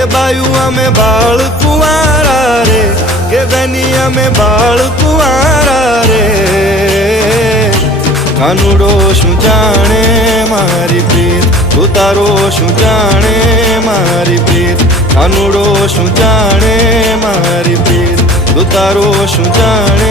કે બાયું અમે બાળ કુંવારા રે, કે બેની અમે બાળ કુંવારા રે. કાનુડો શું જાણે મારી પ્રીત, તું તારો શું જાણે મારી પ્રીત. કાનુડો શું જાણે મારી પ્રીત, તું તારો શું જાણે